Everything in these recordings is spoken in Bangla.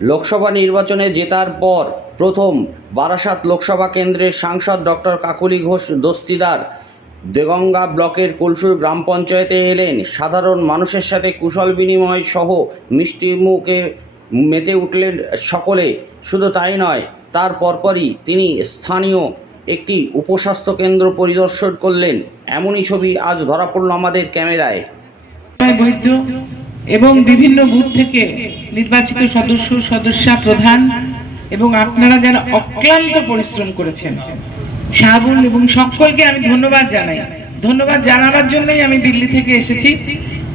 লোকসভা নির্বাচনে জেতার পর প্রথম বারাসাত লোকসভা কেন্দ্রের সাংসদ ডক্টর কাকুলি ঘোষ দস্তিদার দেগঙ্গা ব্লকের কলসুর গ্রাম পঞ্চায়েতে এলেন। সাধারণ মানুষের সাথে কুশল বিনিময় সহ মিষ্টি মুখে মেতে উঠলেন সকলে। শুধু তাই নয়, তার পরপরই তিনি স্থানীয় একটি উপস্বাস্থ্য কেন্দ্র পরিদর্শন করলেন। এমনই ছবি আজ ধরা পড়ল আমাদের ক্যামেরায়। এবং বিভিন্ন বুথ থেকে নির্বাচিত সদস্য, সদস্যা প্রধান এবং আপনারা যারা অক্লান্ত পরিশ্রম করেছেন শাহাবুল এবং সকলকে আমি ধন্যবাদ জানাই। ধন্যবাদ জানাবার জন্যই আমি দিল্লি থেকে এসেছি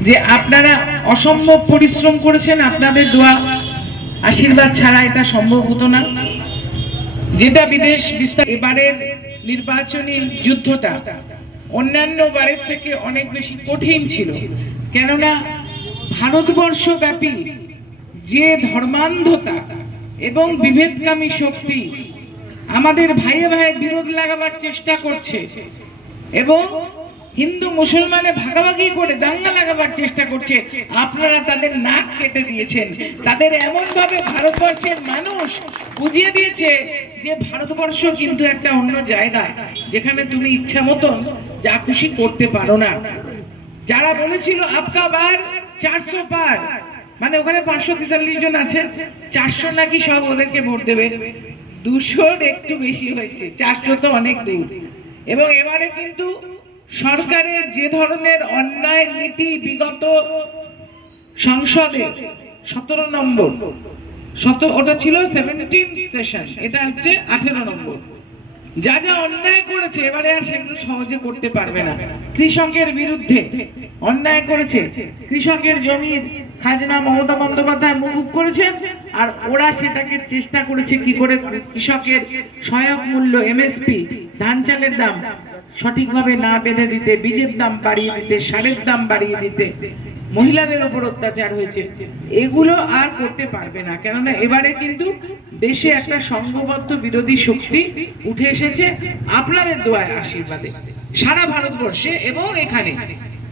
যে আপনারা অসম্ভব পরিশ্রম করেছেন, আপনাদের দোয়া আশীর্বাদ ছাড়া এটা সম্ভব হতো না। যেটা বিদেশ বিস্তার এবারের নির্বাচনী যুদ্ধটা অন্যান্য বারের থেকে অনেক বেশি কঠিন ছিল। কেননা ভারতবর্ষব্যাপী যে ধর্মান্ধতা এবং বিভেদকামী শক্তি আমাদের ভাইয়ে ভাইয়ে বিরোধ লাগাবার চেষ্টা করছে এবং হিন্দু মুসলমানে ভাগাভাগি করে দাঙ্গা লাগাবার চেষ্টা করছে, আপনারা তাদের নাক কেটে দিয়েছেন। তাদের এমন ভাবে ভারতবর্ষের মানুষ বুঝিয়ে দিয়েছে যে ভারতবর্ষ কিন্তু একটা অন্য জায়গা, যেখানে তুমি ইচ্ছা মতন যা খুশি করতে পারো না। যারা বলেছিল, আপকা বার চারশো পার। মানে ওখানে পাঁচশো তেতাল্লিশ জন আছে। চারশো নাকি সব ওদেরকে ভোট দেবে। দুশোর একটু বেশি হয়েছে। চারশো তো অনেক দূর। এবং এবারে কিন্তু সরকারের যে ধরনের অন্যায় নীতি বিগত সংসদে সতেরো নম্বর শত ওটা ছিল সেভেন্টিন সেশন এটা হচ্ছে আঠেরো নম্বর। যা যা অন্যায় করেছে, এবারে আর সেগুলো সহজে করতে পারবে না। কৃষকের বিরুদ্ধে অন্যায় করেছে। কৃষকের জমির খাজনা মমতা বন্দ্যোপাধ্যায় মুকুব করেছেন, আর ওরা সেটাকে চেষ্টা করেছে কি করে কৃষকের সহায়ক মূল্য এমএসপি ধান চালের দাম সঠিকভাবে না বেঁধে দিতে, বীজের দাম বাড়িয়ে দিতে, সারের দাম বাড়িয়ে দিতে। মহিলাদের উপর অত্যাচার হয়েছে। এগুলো আর করতে পারবে না। কেননা এবারে কিন্তু দেশে একটা সংঘবদ্ধ বিরোধী শক্তি উঠে এসেছে আপনাদের দোয়ায় আশীর্বাদে। সারা ভারতবর্ষে এবং এখানে।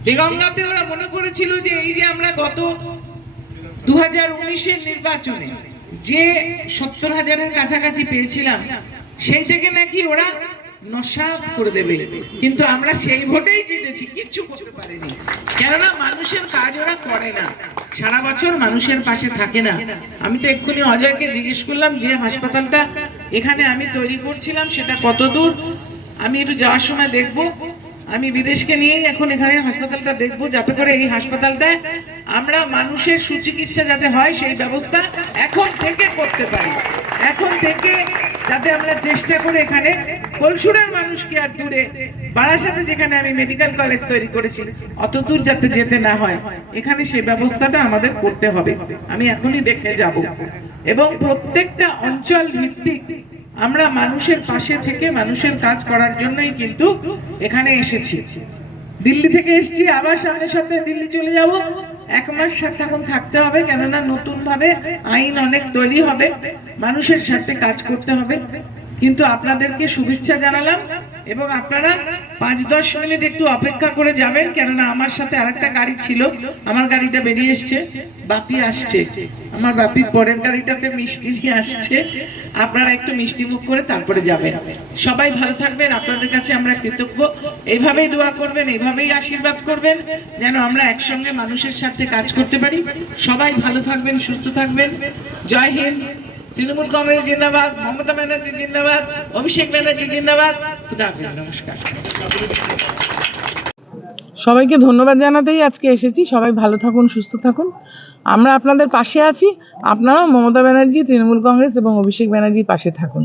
দেগঙ্গাতে ওরা মনে করেছিল যে এই যে আমরা গত দু হাজার নির্বাচনে যে সত্তর হাজারের কাছাকাছি পেয়েছিলাম, সেই থেকে নাকি ওরা নস্বাত করে দেবে। কিন্তু আমরা সেই ভোটেই জিতেছি, কিচ্ছু করতে পারিনি। কেননা মানুষের কাজ ওরা করে না। সারা বছর মানুষের পাশে থাকে না। আমি তো এক্ষুনি অজয়কে জিজ্ঞেস করলাম যে, হাসপাতালটা এখানে আমি তৈরি করছিলাম, সেটা কত দূর? আমি একটু যাওয়ার সময় দেখব। আমি বিদেশকে নিয়েই এখন এখানে হাসপাতালটা দেখব, যাতে করে এই হাসপাতালটায় আমরা মানুষের সুচিকিৎসা যাতে হয়, সেই ব্যবস্থা এখন থেকে করতে পারি। এখন থেকে যাতে আমরা চেষ্টা করে এখানে কলসুরের মানুষকে আর দূরে? বারাসাতে যেখানে আমি মেডিকেল কলেজ তৈরি করেছি, অত দূর যাতে যেতে না হয়, এখানে সেই ব্যবস্থাটা আমাদের করতে হবে। আমি এখনই দেখে যাব। এবং প্রত্যেকটা অঞ্চল ভিত্তিক আমরা মানুষের পাশে থেকে মানুষের কাজ করার জন্যই কিন্তু এখানে এসেছি। দিল্লি থেকে এসেছি, আবার সামনের সপ্তাহে দিল্লি চলে যাব। এক মাস সাথে এখন থাকতে হবে, কেননা নতুন ভাবে আইন অনেক তৈরি হবে, মানুষের সাথে কাজ করতে হবে। কিন্তু আপনাদেরকে শুভেচ্ছা জানালাম এবং আপনারা পাঁচ, দশ মিনিট একটু অপেক্ষা করে যাবেন, কেননা আমার সাথে আরেকটা গাড়ি ছিল, আমার গাড়িটা বেরিয়ে এসছে, বাপি আসছে। আমার বাপির পরের গাড়িটাতে মিষ্টি নিয়ে আসছে, আপনারা একটু মিষ্টি মুখ করে তারপরে যাবেন। সবাই ভালো থাকবেন, আপনাদের কাছে আমরা কৃতজ্ঞ। এইভাবেই দোয়া করবেন এইভাবেই আশীর্বাদ করবেন, যেন আমরা একসঙ্গে মানুষের সাথে কাজ করতে পারি। সবাই ভালো থাকবেন, সুস্থ থাকবেন। জয় হিন্দ। তৃণমূল কংগ্রেস জিন্দাবাদ, মমতা ব্যানার্জি জিন্দাবাদ, অভিষেক ব্যানার্জি জিন্দাবাদ। খুদা হাফিজ, নমস্কার। সবাইকে ধন্যবাদ জানাতেই আজকে এসেছি। সবাই ভালো থাকুন, সুস্থ থাকুন। আমরা আপনাদের পাশে আছি। আপনারাও মমতা ব্যানার্জি, তৃণমূল কংগ্রেস এবং অভিষেক ব্যানার্জির পাশে থাকুন।